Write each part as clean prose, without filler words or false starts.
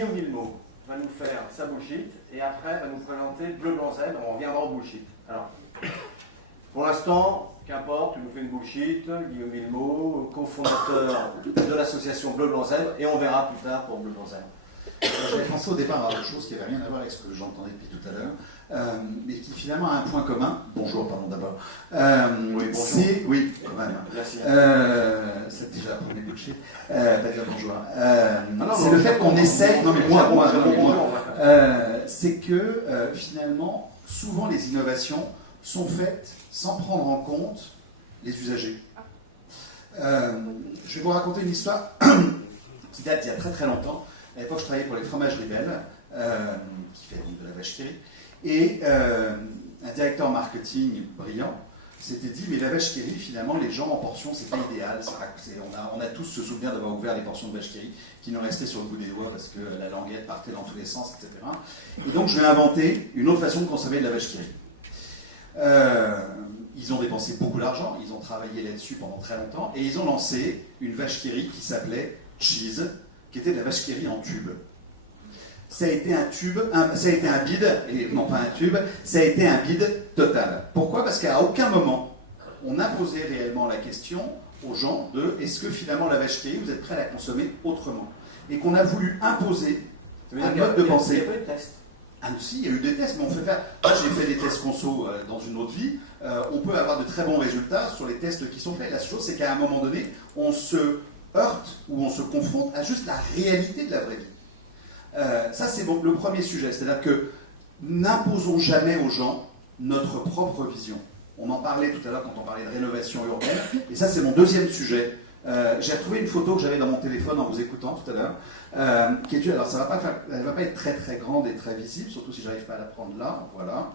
Guillaume Villemot va nous faire sa bullshit et après va nous présenter Bleu Blanc Zèbre. On reviendra au bullshit. Alors, pour l'instant, qu'importe, tu nous fais une bullshit, Guillaume Villemot, cofondateur de l'association Bleu Blanc Zèbre, et on verra plus tard pour Bleu Blanc Zèbre. J'avais pensé au départ à autre chose qui n'avait rien à voir avec ce que j'entendais depuis tout à l'heure, mais qui finalement a un point commun. Bonjour, pardon d'abord. Oui, bonjour. Oui, quand même. Merci. C'est déjà la première bullshit. Pas dire bonjour. C'est le fait qu'on essaye. Non, mais moi. C'est que finalement, souvent les innovations sont faites sans prendre en compte les usagers. Je vais vous raconter une histoire qui date d'il y a très très longtemps. À l'époque, je travaillais pour les fromageries Belle, qui fait donc de la vache qui rit, et un directeur marketing brillant s'était dit, mais la vache qui rit, finalement, les gens en portion, c'est pas idéal. On a tous ce souvenir d'avoir ouvert les portions de vache qui rit, qui nous restaient sur le bout des doigts parce que la languette partait dans tous les sens, etc. Et donc, je vais inventer une autre façon de consommer de la vache qui rit. Ils ont dépensé beaucoup d'argent, ils ont travaillé là-dessus pendant très longtemps, et ils ont lancé une vache qui rit qui s'appelait Cheese, qui était de la vache qui rit en tube. Ça a été un tube, ça a été un bide, et non pas un tube, ça a été un bide total. Pourquoi ? Parce qu'à aucun moment, on a posé réellement la question aux gens de est-ce que finalement la vache qui rit, vous êtes prêts à la consommer autrement ? Et qu'on a voulu imposer un mode de pensée. Il n'y a pas eu de test. Ah si, il y a eu des tests, mais on fait faire... Moi, j'ai fait des tests conso dans une autre vie. On peut avoir de très bons résultats sur les tests qui sont faits. La chose, c'est qu'à un moment donné, on se heurte ou on se confronte à juste la réalité de la vraie vie. Ça, c'est le premier sujet. C'est-à-dire que n'imposons jamais aux gens notre propre vision. On en parlait tout à l'heure quand on parlait de rénovation urbaine. Et ça, c'est mon deuxième sujet. J'ai retrouvé une photo que j'avais dans mon téléphone en vous écoutant tout à l'heure. Qui est, alors, elle ne va pas être très très grande et très visible, surtout si je n'arrive pas à la prendre là. Voilà.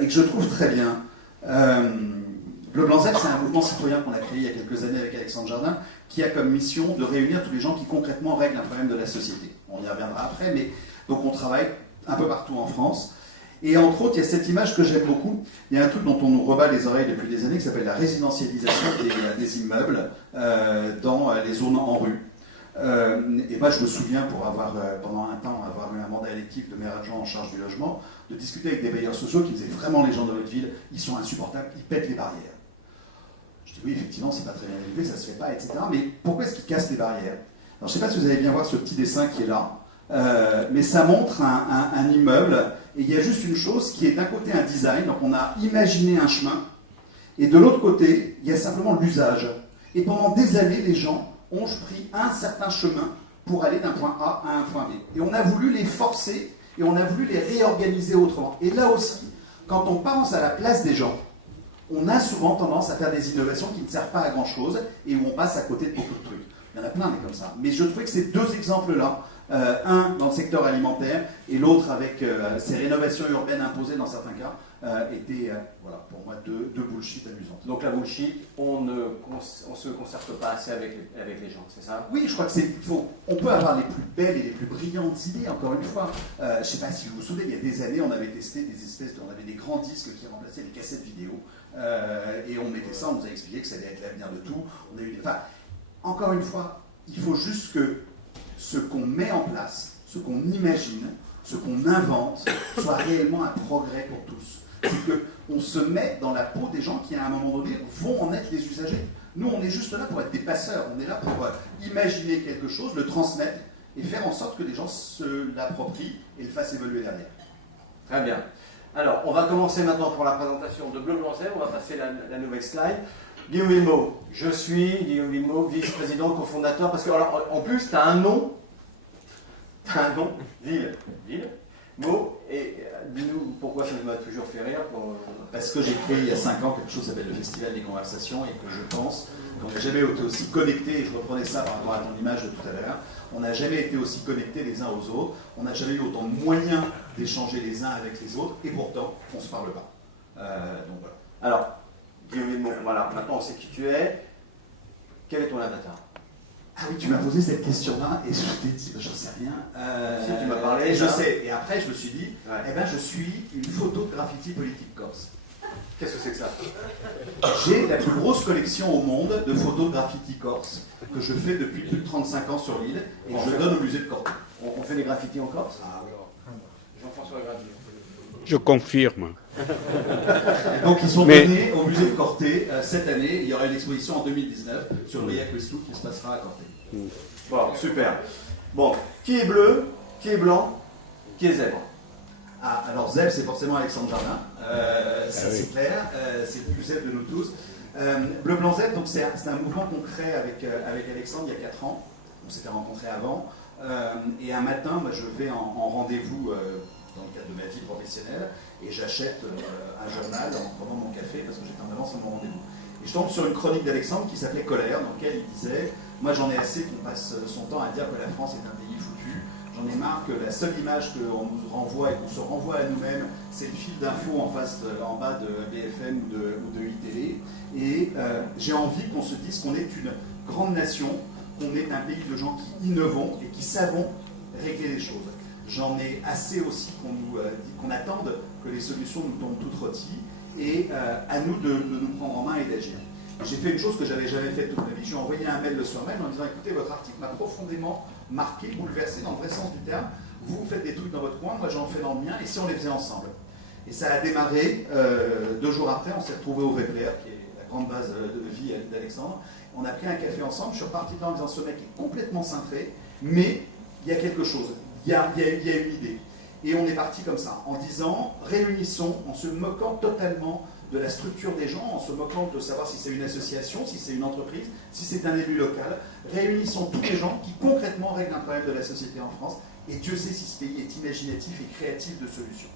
Et que je trouve très bien. Bleu Blanc Zèbre, c'est un mouvement citoyen qu'on a créé il y a quelques années avec Alexandre Jardin, qui a comme mission de réunir tous les gens qui concrètement règlent un problème de la société. On y reviendra après, mais donc on travaille un peu partout en France. Et entre autres, il y a cette image que j'aime beaucoup. Il y a un truc dont on nous rebat les oreilles depuis des années qui s'appelle la résidentialisation des immeubles dans les zones en rue. Et moi, je me souviens, pour avoir, pendant un temps, avoir eu un mandat électif de maire adjoint en charge du logement, de discuter avec des bailleurs sociaux qui disaient vraiment les gens de votre ville, ils sont insupportables, ils pètent les barrières. Je dis oui, effectivement, c'est pas très bien élevé, ça se fait pas, etc. Mais pourquoi est-ce qu'ils cassent les barrières ? Alors, je sais pas si vous allez bien voir ce petit dessin qui est là, mais ça montre un immeuble, et il y a juste une chose qui est d'un côté un design, donc on a imaginé un chemin, et de l'autre côté, il y a simplement l'usage. Et pendant des années, les gens ont pris un certain chemin pour aller d'un point A à un point B. Et on a voulu les forcer, et on a voulu les réorganiser autrement. Et là aussi, quand on pense à la place des gens, on a souvent tendance à faire des innovations qui ne servent pas à grand-chose et où on passe à côté de beaucoup de trucs. Il y en a plein, mais comme ça. Mais je trouvais que ces deux exemples-là, un dans le secteur alimentaire et l'autre avec ces rénovations urbaines imposées dans certains cas, étaient, voilà, pour moi, deux bullshit amusantes. Donc la bullshit, on ne se concerte pas assez avec les gens, c'est ça ? Oui, je crois que on peut avoir les plus belles et les plus brillantes idées, encore une fois. Je ne sais pas si vous vous souvenez, il y a des années, on avait testé on avait des grands disques qui remplaçaient les cassettes vidéo. Et on mettait ça, on nous a expliqué que ça allait être l'avenir de tout. On a eu encore une fois, il faut juste que ce qu'on met en place, ce qu'on imagine, ce qu'on invente, soit réellement un progrès pour tous. C'est qu'on se met dans la peau des gens qui, à un moment donné, vont en être les usagers. Nous, on est juste là pour être des passeurs. On est là pour imaginer quelque chose, le transmettre et faire en sorte que les gens se l'approprient et le fassent évoluer derrière. Très bien. Alors, on va commencer maintenant pour la présentation de Bleu Blanc Zèbre. On va passer la nouvelle slide. Guillaume Villemot. Je suis Guillaume Villemot, vice-président, cofondateur. Parce que, alors, en plus, tu as un nom. Ville. Mot. Et dis-nous pourquoi ça m'a toujours fait rire. Parce que j'ai créé il y a 5 ans quelque chose qui s'appelle le Festival des Conversations et que je pense qu'on n'a jamais été aussi connectés, et je reprenais ça par rapport à ton image de tout à l'heure, on n'a jamais été aussi connectés les uns aux autres, on n'a jamais eu autant de moyens d'échanger les uns avec les autres, et pourtant, on ne se parle pas. Donc voilà. Alors, Guillaume Villemot, voilà, maintenant on sait qui tu es. Quel est ton avatar ? Ah oui, tu m'as posé cette question-là, et je t'ai dit, j'en sais rien. Si tu m'as parlé, et je sais. Et après, je me suis dit, je suis une photo de graffiti politique corse. Qu'est-ce que c'est que ça? J'ai la plus grosse collection au monde de photos de graffiti corse que je fais depuis plus de 35 ans sur l'île et je donne au musée de Corté. On fait des graffitis en Corse? Ah oui. Jean-François Grady. Je confirme. Donc ils sont donnés au musée de Corté cette année. Il y aura une exposition en 2019 sur Ria Questlou qui se passera à Corté. Bon, super. Bon, qui est bleu, qui est blanc, qui est zèbre? Ah, alors Zèbre, c'est forcément Alexandre Jardin. Ça, oui. c'est clair. C'est le plus Zèbre de nous tous. Bleu, blanc, Zèbre, donc c'est un mouvement qu'on crée avec Alexandre il y a 4 ans. On s'était rencontrés avant. Et un matin, je vais en rendez-vous dans le cadre de ma vie professionnelle et j'achète un journal en prenant mon café parce que j'étais en avance à mon rendez-vous. Et je tombe sur une chronique d'Alexandre qui s'appelait Colère, dans laquelle il disait « Moi, j'en ai assez qu'on passe son temps à dire que la France est un pays foutu. J'en ai marre que la seule image qu'on nous renvoie et qu'on se renvoie à nous-mêmes, c'est le fil d'infos en bas de BFM ou de iTélé. Et j'ai envie qu'on se dise qu'on est une grande nation, qu'on est un pays de gens qui innovons et qui savons régler les choses. J'en ai assez aussi qu'on attende que les solutions nous tombent toutes rôties et à nous de nous prendre en main et d'agir. J'ai fait une chose que j'avais jamais faite toute ma vie. Je lui ai envoyé un mail le soir même en disant écoutez, votre article m'a profondément marqué, bouleversé dans le vrai sens du terme. Vous faites des trucs dans votre coin, moi j'en fais dans le mien, et si on les faisait ensemble? Et ça a démarré 2 jours après, on s'est retrouvés au Vepler, qui est la grande base de vie d'Alexandre. On a pris un café ensemble, je suis reparti dedans en disant ce mec est complètement cintré, mais il y a quelque chose, il y a une idée. Et on est parti comme ça, en disant réunissons, en se moquant totalement de la structure des gens, en se moquant de savoir si c'est une association, si c'est une entreprise, si c'est un élu local. Réunissons tous les gens qui concrètement règlent un problème de la société en France. Et Dieu sait si ce pays est imaginatif et créatif de solutions.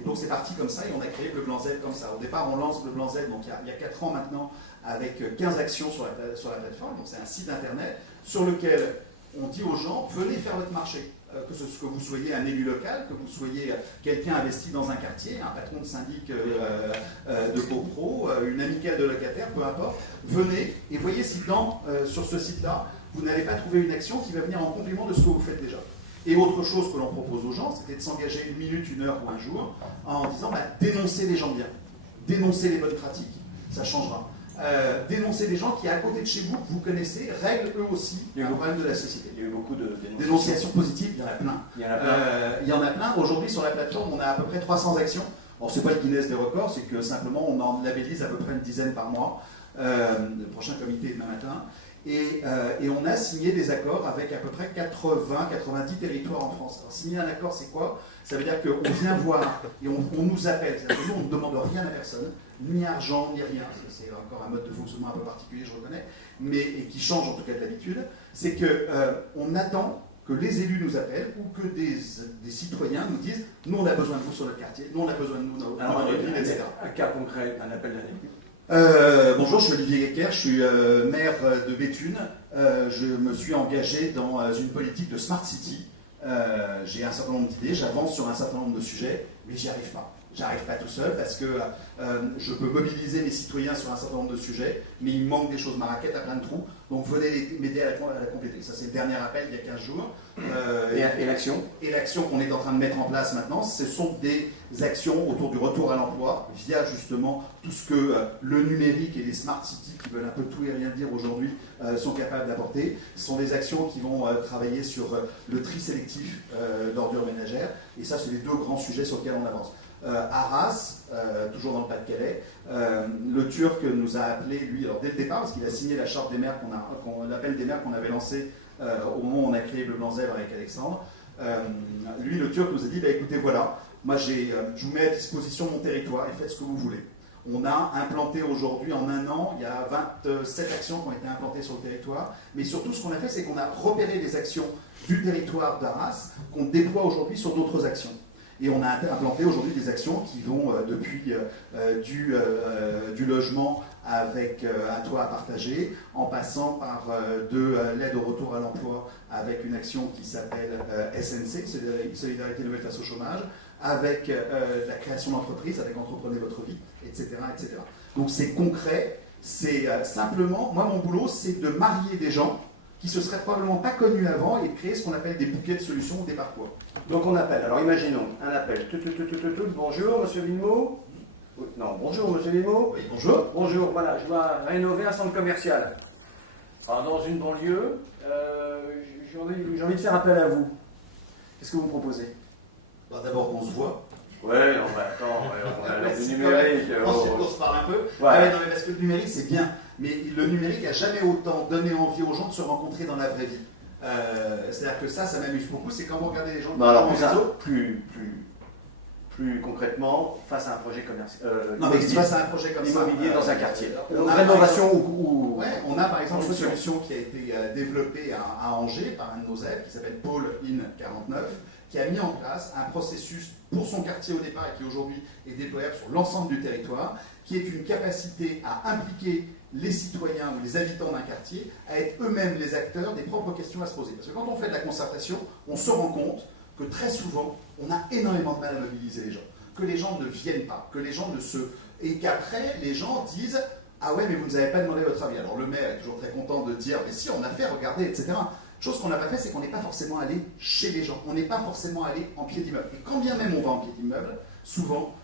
Et donc c'est parti comme ça et on a créé Bleu Blanc Z comme ça. Au départ, on lance Bleu Blanc Z, donc il y a 4 ans maintenant, avec 15 actions sur la plateforme. Donc c'est un site internet sur lequel on dit aux gens, venez faire votre marché. Que vous soyez un élu local, que vous soyez quelqu'un investi dans un quartier, un patron de syndic de copro, une amicale de locataires, peu importe, venez et voyez si sur ce site-là, vous n'allez pas trouver une action qui va venir en complément de ce que vous faites déjà. Et autre chose que l'on propose aux gens, c'était de s'engager 1 minute, 1 heure ou un jour en disant dénoncez les gens bien, dénoncez les bonnes pratiques, ça changera. Dénoncer les gens qui, à côté de chez vous, que vous connaissez, règlent eux aussi un problème de la société. Il y a eu beaucoup de dénonciations positives, il y en a plein. Il y en a plein. Aujourd'hui, sur la plateforme, on a à peu près 300 actions. Alors, ce n'est pas le Guinness des records, c'est que simplement, on en labellise à peu près une dizaine par mois. Le prochain comité est demain matin. Et on a signé des accords avec à peu près 80-90 territoires en France. Alors, signer un accord, c'est quoi? Ça veut dire qu'on vient voir et on nous appelle. C'est-à-dire que nous, on ne demande rien à personne, ni argent, ni rien. C'est encore un mode de fonctionnement un peu particulier, je reconnais, et qui change en tout cas de l'habitude. C'est qu'on attend que les élus nous appellent ou que des citoyens nous disent « Nous, on a besoin de vous sur notre quartier, nous, on a besoin de nous dans notre ville, etc. » Un cas concret, un appel d'un élu. Bonjour, je suis Olivier Guéquer, je suis maire de Béthune. Je me suis engagé dans une politique de Smart City. J'ai un certain nombre d'idées, j'avance sur un certain nombre de sujets, mais j'y arrive pas. J'arrive pas tout seul parce que je peux mobiliser mes citoyens sur un certain nombre de sujets, mais il me manque des choses, ma raquette a plein de trous, donc venez m'aider à la compléter. Ça, c'est le dernier appel il y a 15 jours. Et l'action? Et l'action qu'on est en train de mettre en place maintenant, ce sont des actions autour du retour à l'emploi, via justement tout ce que le numérique et les smart cities, qui veulent un peu tout et rien dire aujourd'hui, sont capables d'apporter. Ce sont des actions qui vont travailler sur le tri sélectif d'ordures ménagères, et ça, c'est les 2 grands sujets sur lesquels on avance. Arras, toujours dans le Pas-de-Calais, le Turc nous a appelé, lui, alors dès le départ, parce qu'il a signé la charte des maires, l'appel des maires qu'on avait lancé au moment où on a créé Bleu Blanc Zèbre avec Alexandre. Lui, le Turc, nous a dit écoutez, voilà, moi je vous mets à disposition mon territoire et faites ce que vous voulez. On a implanté aujourd'hui, en 1 an, il y a 27 actions qui ont été implantées sur le territoire, mais surtout ce qu'on a fait, c'est qu'on a repéré des actions du territoire d'Arras qu'on déploie aujourd'hui sur d'autres actions. Et on a implanté aujourd'hui des actions qui vont depuis du logement avec un toit à partager, en passant par de l'aide au retour à l'emploi avec une action qui s'appelle SNC, Solidarité Nouvelle face au chômage, avec la création d'entreprises, avec Entreprenez votre vie, etc. etc. Donc c'est concret, c'est simplement, moi mon boulot c'est de marier des gens qui se seraient probablement pas connus avant et de créer ce qu'on appelle des bouquets de solutions ou des parcours. Donc on appelle. Alors imaginons un appel. Bonjour, monsieur Villemot. Oui, non, bonjour Monsieur Vimo. Oui, bonjour. Bonjour, voilà, je dois rénover un centre commercial. Alors, dans une banlieue, j'ai envie de faire appel à vous. Qu'est-ce que vous me proposez? Bah, d'abord qu'on se voit. Ouais, non, bah, attends, on a C'est le numérique. Ensuite, on se parle un peu. Ouais. Ah ouais, non, mais parce que le numérique, c'est bien. Mais le numérique n'a jamais autant donné envie aux gens de se rencontrer dans la vraie vie. C'est-à-dire que ça m'amuse beaucoup. C'est quand vous regardez les gens qui Non, alors sont en réseau. plus concrètement, face à un projet commercial. Non, mais face à un projet comme ça. Immobilier dans un quartier. On a, Rénovation ou. Ouais, on a par exemple une construction. solution qui a été développée à Angers par un de nos élèves qui s'appelle Paul In 49, qui a mis en place un processus pour son quartier au départ et qui aujourd'hui est déployable sur l'ensemble du territoire, qui est une capacité à impliquer les citoyens ou les habitants d'un quartier à être eux-mêmes les acteurs des propres questions à se poser. Parce que quand on fait de la concertation, on se rend compte que très souvent, on a énormément de mal à mobiliser les gens, que les gens ne viennent pas, que les gens ne se... Et qu'après, les gens disent « Ah ouais, mais vous ne nous avez pas demandé votre avis ». Alors le maire est toujours très content de dire « Mais si, on a fait, regardez, etc. » Chose qu'on n'a pas fait, c'est qu'on n'est pas forcément allé chez les gens, on n'est pas forcément allé en pied d'immeuble. Et quand bien même on va en pied d'immeuble, souvent,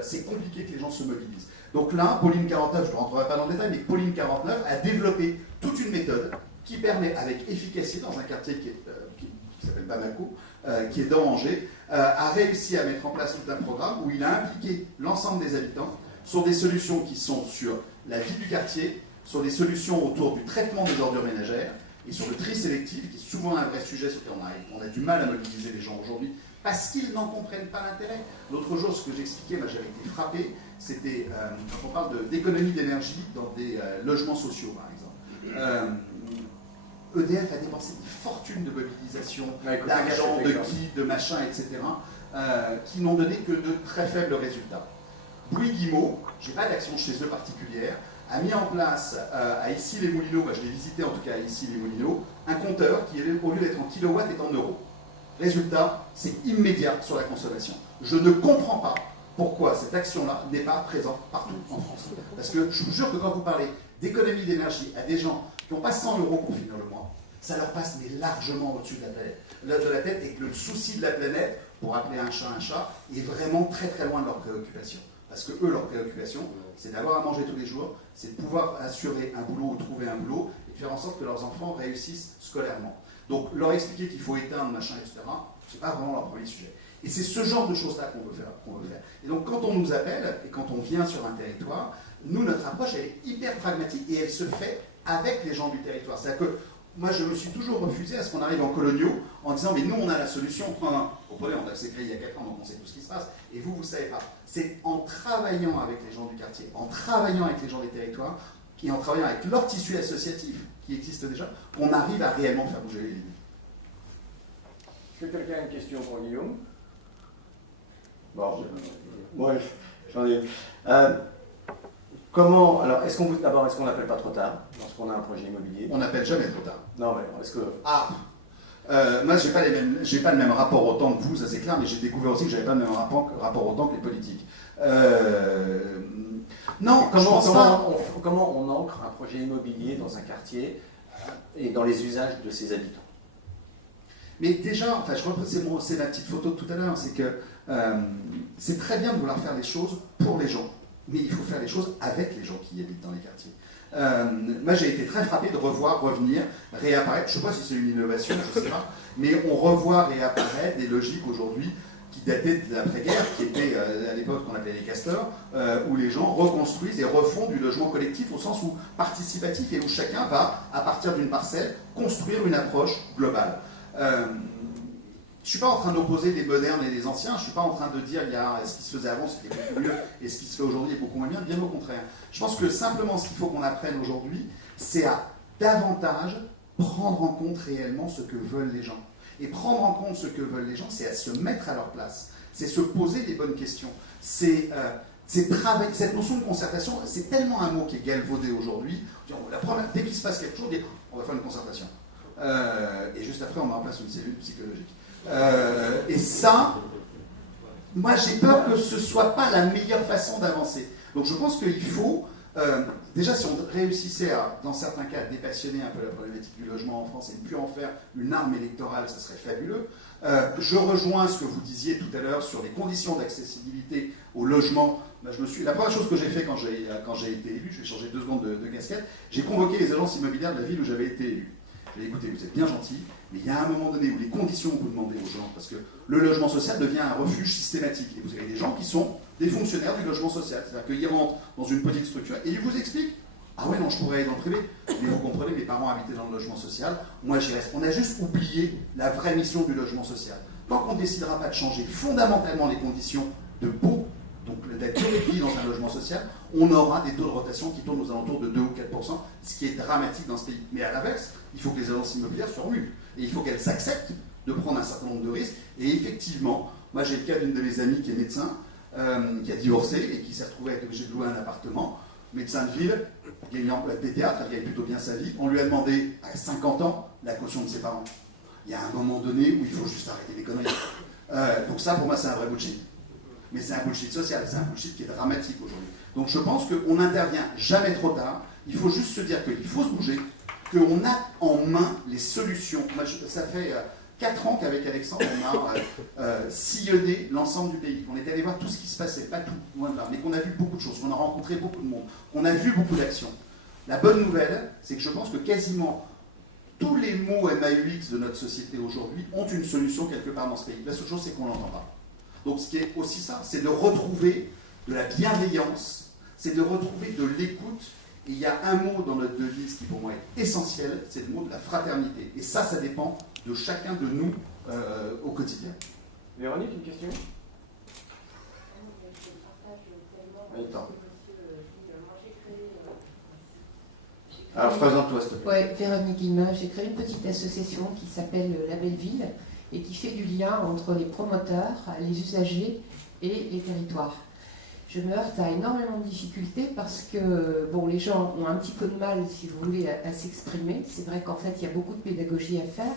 c'est compliqué que les gens se mobilisent. Donc là, Pauline 49, je ne rentrerai pas dans le détail, mais Pauline 49 a développé toute une méthode qui permet, avec efficacité, dans un quartier qui s'appelle Bamako, qui est dans Angers, a réussi à mettre en place tout un programme où il a impliqué l'ensemble des habitants sur des solutions qui sont sur la vie du quartier, sur des solutions autour du traitement des ordures ménagères et sur le tri sélectif, qui est souvent un vrai sujet sur lequel on a du mal à mobiliser les gens aujourd'hui parce qu'ils n'en comprennent pas l'intérêt. L'autre jour, ce que j'expliquais, moi j'avais été frappé, c'était quand on parle d'économie d'énergie dans des logements sociaux, par exemple. EDF a dépensé des fortunes de mobilisation, d'argent, de kits, de machins, etc., qui n'ont donné que de très faibles résultats. Bouygues Immo, je n'ai pas d'action chez eux particulière, a mis en place à Issy-les-Moulineaux, je l'ai visité en tout cas à Issy-les-Moulineaux, un compteur qui, au lieu d'être en kilowatts, est en euros. Résultat, c'est immédiat sur la consommation. Je ne comprends pas pourquoi cette action-là n'est pas présente partout en France. Parce que je vous jure que quand vous parlez d'économie d'énergie à des gens qui n'ont pas 100 € pour finir le mois, ça leur passe mais largement au-dessus de la tête et que le souci de la planète, pour appeler un chat, est vraiment très très loin de leurs préoccupations. Parce que eux, leur préoccupation, c'est d'avoir à manger tous les jours, c'est de pouvoir assurer un boulot ou trouver un boulot et de faire en sorte que leurs enfants réussissent scolairement. Donc leur expliquer qu'il faut éteindre, machin, etc., c'est pas vraiment leur premier sujet. Et c'est ce genre de choses-là qu'on veut faire. Et donc quand on nous appelle et quand on vient sur un territoire, nous, notre approche, elle est hyper pragmatique et elle se fait avec les gens du territoire. C'est-à-dire que moi, je me suis toujours refusé à ce qu'on arrive en coloniaux en disant « mais nous, on a la solution, comprenez, on s'est créé il y a 4 ans, donc on sait tout ce qui se passe, et vous, vous ne savez pas ». C'est en travaillant avec les gens du quartier, en travaillant avec les gens des territoires, et en travaillant avec leur tissu associatif, qui existe déjà, qu'on arrive à réellement faire bouger les lignes. Est-ce que quelqu'un a une question pour Guillaume? Bon, moi, j'en ai. Comment, alors, est-ce qu'on n'appelle pas trop tard lorsqu'on a un projet immobilier? On n'appelle jamais trop tard. Non, mais est-ce que... Moi, j'ai pas le même rapport au temps que vous, ça c'est clair, mais j'ai découvert aussi que j'avais pas le même rapport au temps que les politiques. Non, comment on ancre un projet immobilier dans un quartier et dans les usages de ses habitants? Mais déjà, enfin, je crois que c'est la petite photo de tout à l'heure, c'est que c'est très bien de vouloir faire les choses pour les gens, mais il faut faire les choses avec les gens qui habitent dans les quartiers. Moi, j'ai été très frappé de revenir, réapparaître, je ne sais pas si c'est une innovation, je ne sais pas, mais on revoit réapparaître des logiques aujourd'hui qui dataient de l'après-guerre, qui étaient à l'époque qu'on appelait les castors, où les gens reconstruisent et refont du logement collectif au sens où participatif et où chacun va, à partir d'une parcelle, construire une approche globale. Je ne suis pas en train d'opposer les modernes et les anciens, je ne suis pas en train de dire ce qui se faisait avant c'était beaucoup mieux et ce qui se fait aujourd'hui est beaucoup moins bien, bien au contraire. Je pense que simplement ce qu'il faut qu'on apprenne aujourd'hui, c'est à davantage prendre en compte réellement ce que veulent les gens. Et prendre en compte ce que veulent les gens, c'est à se mettre à leur place, c'est se poser les bonnes questions, c'est travailler. Cette notion de concertation, c'est tellement un mot qui est galvaudé aujourd'hui. Dès qu'il se passe quelque chose, on dit on va faire une concertation. Et juste après, on met en place une cellule psychologique. Et ça, moi j'ai peur que ce ne soit pas la meilleure façon d'avancer. Donc je pense qu'il faut, déjà si on réussissait à, dans certains cas, dépassionner un peu la problématique du logement en France et ne plus en faire une arme électorale, ça serait fabuleux. Je rejoins ce que vous disiez tout à l'heure sur les conditions d'accessibilité au logement La première chose que j'ai fait quand j'ai été élu, je vais changer 2 secondes de casquette, j'ai convoqué les agences immobilières de la ville où j'avais été élu. J'ai dit, écoutez, vous êtes bien gentils, mais il y a un moment donné où les conditions que vous demandez aux gens, parce que le logement social devient un refuge systématique. Et vous avez des gens qui sont des fonctionnaires du logement social. C'est-à-dire qu'ils rentrent dans une petite structure et ils vous expliquent, ah ouais, non, je pourrais aller dans le privé. Mais vous comprenez, mes parents habitaient dans le logement social, moi j'y reste. On a juste oublié la vraie mission du logement social. Tant qu'on ne décidera pas de changer fondamentalement les conditions de baux, donc la durée de vie dans un logement social, on aura des taux de rotation qui tournent aux alentours de 2 ou 4%, ce qui est dramatique dans ce pays. Mais à l'inverse, il faut que les agences immobilières se remuent. Et il faut qu'elles acceptent de prendre un certain nombre de risques. Et effectivement, moi j'ai le cas d'une de mes amies qui est médecin, qui a divorcé et qui s'est retrouvée à être obligée de louer un appartement. Médecin de ville, gagnant pédiatre, elle gagne plutôt bien sa vie. On lui a demandé à 50 ans la caution de ses parents. Il y a un moment donné où il faut juste arrêter les conneries. Donc ça, pour moi, c'est un vrai bullshit. Mais c'est un bullshit social, c'est un bullshit qui est dramatique aujourd'hui. Donc je pense qu'on n'intervient jamais trop tard. Il faut juste se dire qu'il faut se bouger, qu'on a en main les solutions. Moi, ça fait 4 ans qu'avec Alexandre, on a sillonné l'ensemble du pays. On est allé voir tout ce qui se passait, pas tout, loin de là, mais qu'on a vu beaucoup de choses, qu'on a rencontré beaucoup de monde, qu'on a vu beaucoup d'actions. La bonne nouvelle, c'est que je pense que quasiment tous les mots MAUX de notre société aujourd'hui ont une solution quelque part dans ce pays. La seule chose, c'est qu'on ne l'entend pas. Donc ce qui est aussi ça, c'est de retrouver de la bienveillance, c'est de retrouver de l'écoute. Et il y a un mot dans notre devise qui pour moi est essentiel, c'est le mot de la fraternité. Et ça dépend de chacun de nous au quotidien. Véronique, une question? Alors, présente-toi, s'il te plaît. Oui, Véronique Guillemin, j'ai créé une petite association qui s'appelle La Belle Ville et qui fait du lien entre les promoteurs, les usagers et les territoires. Je me heurte à énormément de difficultés parce que bon, les gens ont un petit peu de mal, si vous voulez, à s'exprimer. C'est vrai qu'en fait, il y a beaucoup de pédagogie à faire,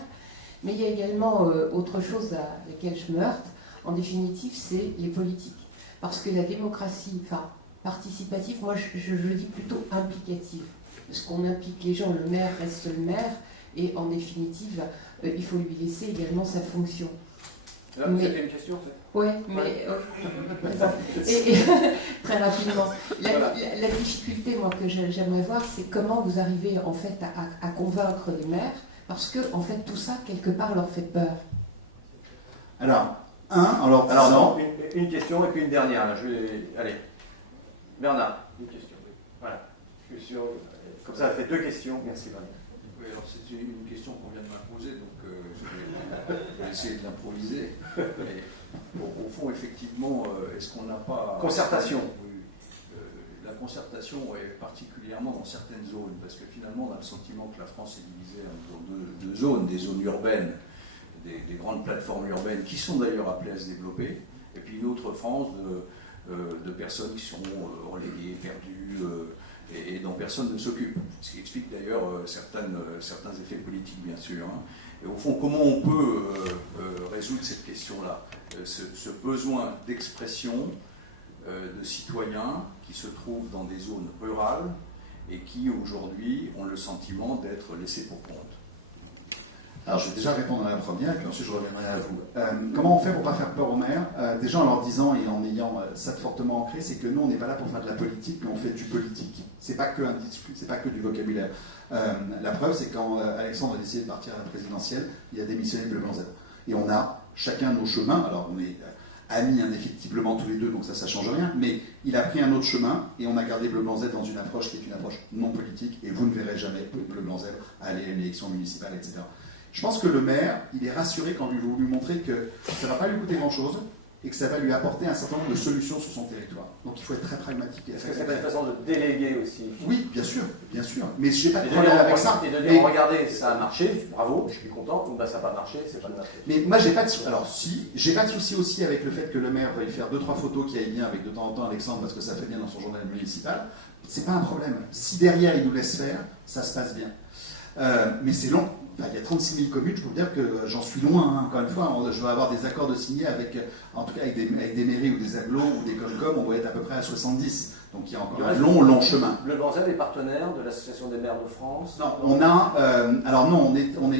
mais il y a également autre chose à laquelle je me heurte. En définitive, c'est les politiques. Parce que la démocratie, participative, moi je dis plutôt implicative. Parce qu'on implique les gens, le maire reste le maire, et en définitive, il faut lui laisser également sa fonction. Là, c'était une question, en fait. Oui, mais et, très rapidement. La difficulté, moi, que j'aimerais voir, c'est comment vous arrivez en fait à convaincre les maires, parce que en fait tout ça quelque part leur fait peur. Alors non, une question et puis une dernière. Là. Allez, Bernard, une question. Voilà. Je suis sûr. Comme ça, ça fait 2 questions. Merci, Bernard. Oui, alors c'est une question qu'on vient de m'imposer, donc je vais essayer de l'improviser. Mais bon, au fond, effectivement, est-ce qu'on n'a pas... Concertation. Oui, la concertation est particulièrement dans certaines zones, parce que finalement, on a le sentiment que la France est divisée en 2 zones, des zones urbaines, des grandes plateformes urbaines, qui sont d'ailleurs appelées à se développer, et puis une autre France de personnes qui sont reléguées, perdues, et dont personne ne s'occupe. Ce qui explique d'ailleurs certains effets politiques, bien sûr. Hein. Et au fond, comment on peut résoudre cette question-là, ce besoin d'expression de citoyens qui se trouvent dans des zones rurales et qui, aujourd'hui, ont le sentiment d'être laissés pour compte. Alors, je vais déjà répondre à la première, puis ensuite je reviendrai à vous. Comment on fait pour ne pas faire peur aux maires? Déjà en leur disant et en ayant ça fortement ancré, c'est que nous, on n'est pas là pour faire de la politique, mais on fait du politique. C'est pas que un discours, c'est pas que du vocabulaire. La preuve, c'est quand Alexandre a décidé de partir à la présidentielle, il a démissionné de Bleu Blanc Z. Et on a chacun nos chemins. Alors, on est amis indéfectiblement tous les deux, donc ça change rien. Mais il a pris un autre chemin et on a gardé Bleu Blanc Z dans une approche qui est une approche non politique. Et vous ne verrez jamais Bleu Blanc Z aller à une élection municipale, etc. Je pense que le maire, il est rassuré quand vous lui montrez que ça ne va pas lui coûter grand-chose et que ça va lui apporter un certain nombre de solutions sur son territoire. Donc il faut être très pragmatique. Est-ce que c'est pas une façon de déléguer aussi? Oui, bien sûr. Mais je n'ai pas de problème avec ça. Et de dire, regardez, ça a marché, bravo, je suis content, ou bah, ça n'a pas marché, c'est pas de ma faute. Mais moi, j'ai pas de souci aussi avec le fait que le maire veuille faire 2-3 photos qui aillent bien avec de temps en temps Alexandre parce que ça fait bien dans son journal municipal. C'est pas un problème. Si derrière il nous laisse faire, ça se passe bien. Mais c'est long. Enfin, il y a 36 000 communes, je peux vous dire que j'en suis loin, hein, encore une fois. Je vais avoir des accords de signer en tout cas avec des mairies ou des agglos ou des comcom, on doit être à peu près à 70. Donc il y a encore un long chemin. Le Blanc Z est partenaire de l'Association des maires de France? Non, on a... alors non, non,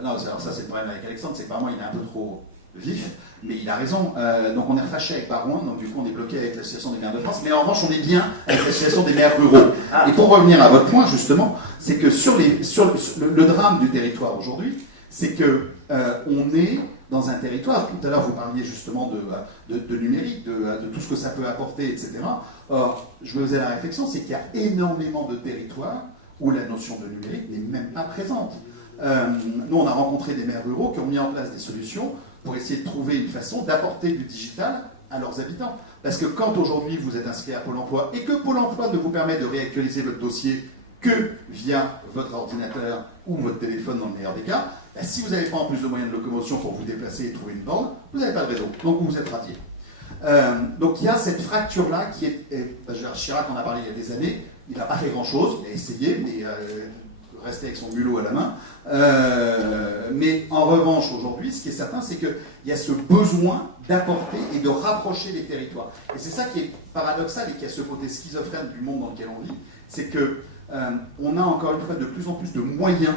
alors ça c'est le problème avec Alexandre, c'est que par moment il est un peu trop vif, Mais il a raison. Donc on est fâché avec Barouin, donc du coup on est bloqué avec l'Association des maires de France. Mais en revanche, on est bien avec l'Association des maires ruraux. Et pour revenir à votre point, justement, c'est que le drame du territoire aujourd'hui, c'est que on est dans un territoire. Tout à l'heure, vous parliez justement de numérique, de tout ce que ça peut apporter, etc. Or, je me faisais la réflexion, c'est qu'il y a énormément de territoires où la notion de numérique n'est même pas présente. Nous, on a rencontré des maires ruraux qui ont mis en place des solutions pour essayer de trouver une façon d'apporter du digital à leurs habitants. Parce que quand aujourd'hui vous êtes inscrit à Pôle emploi et que Pôle emploi ne vous permet de réactualiser votre dossier que via votre ordinateur ou votre téléphone dans le meilleur des cas, si vous n'avez pas en plus de moyens de locomotion pour vous déplacer et trouver une borne, vous n'avez pas de réseau. Donc vous êtes radié. Donc il y a cette fracture-là qui est... Chirac en a parlé il y a des années, il n'a pas fait grand-chose, il a essayé, mais resté avec son mulot à la main. Mais en revanche, aujourd'hui, ce qui est certain, c'est qu'il y a ce besoin d'apporter et de rapprocher les territoires. Et c'est ça qui est paradoxal et qui a ce côté schizophrène du monde dans lequel on vit, c'est que on a encore une fois de plus en plus de moyens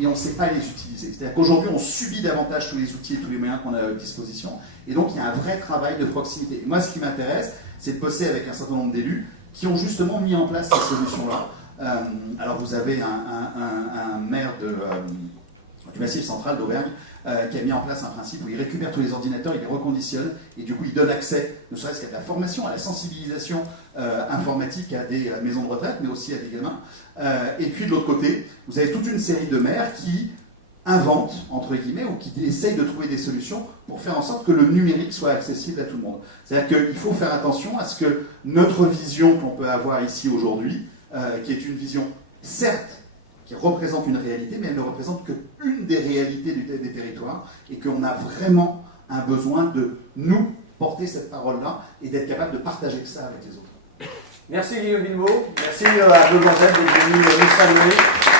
et on ne sait pas les utiliser. C'est-à-dire qu'aujourd'hui, on subit davantage tous les outils et tous les moyens qu'on a à notre disposition. Et donc, il y a un vrai travail de proximité. Et moi, ce qui m'intéresse, c'est de bosser avec un certain nombre d'élus qui ont justement mis en place ces solutions-là. Alors, vous avez un maire du Massif central d'Auvergne qui a mis en place un principe où il récupère tous les ordinateurs, il les reconditionne et du coup, il donne accès, ne serait-ce qu'à de la formation, à la sensibilisation informatique à des maisons de retraite, mais aussi à des gamins. Et puis, de l'autre côté, vous avez toute une série de maires qui inventent, entre guillemets, ou qui essayent de trouver des solutions pour faire en sorte que le numérique soit accessible à tout le monde. C'est-à-dire qu'il faut faire attention à ce que notre vision qu'on peut avoir ici aujourd'hui, qui est une vision, certes, qui représente une réalité, mais elle ne représente qu'une des réalités des territoires, et qu'on a vraiment un besoin de nous porter cette parole-là, et d'être capable de partager ça avec les autres. Merci Guillaume Villemot, merci à Bleu Blanc d'être venu nous saluer.